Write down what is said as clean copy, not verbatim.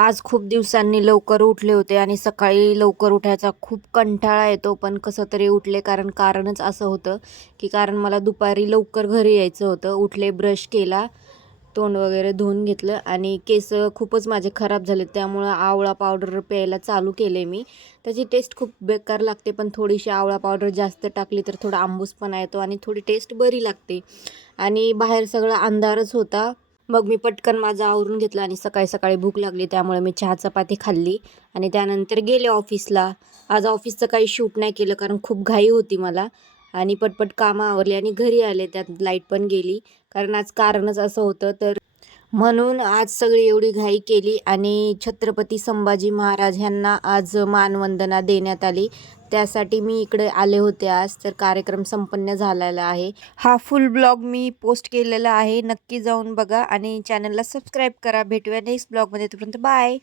आज खूप दिवसांनी लवकर उठले होते आणि सकाळी लवकर उठायचा खूप कंटाळा येतो, पण कसं तरी उठले. कारणच असं होतं, कारण मला दुपारी लवकर घरी यायचं होतं. उठले, ब्रश केला, तोंड वगैरे धुवून घेतलं आणि केस खूपच माझे खराब झाले. त्यामुळं आवळा पावडर प्यायला चालू केले मी. त्याची टेस्ट खूप बेकार लागते, पण थोडीशी आवळा पावडर जास्त टाकली तर थोडा आंबूसपणा येतो आणि थोडी टेस्ट बरी लागते. आणि बाहेर सगळा अंधारच होता. मग मी पटकन माझं आवरून घेतलं आणि सकाळी भूक लागली, त्यामुळे मी चहा चपाती खाल्ली आणि त्यानंतर गेले ऑफिसला. आज ऑफिसचं काही शूट नाही केलं, कारण खूप घाई होती मला आणि पटपट कामं आवरली आणि घरी आले. त्यात लाईट पण गेली, कारण आज कारणच असं होतं. तर म्हणून आज सगळी एवढी घाई केली आणि छत्रपती संभाजी महाराज ह्यांना आज मानवंदना देण्यात आली. त्यासाठी मी इकडे आले होते आज. तर कार्यक्रम संपन्न झालेला आहे. हा फुल ब्लॉग मी पोस्ट केलेला आहे. नक्की जाऊन बघा आणि चॅनलला सबस्क्राईब करा. भेटूया नेक्स्ट ब्लॉगमध्ये. तोपर्यंत बाय.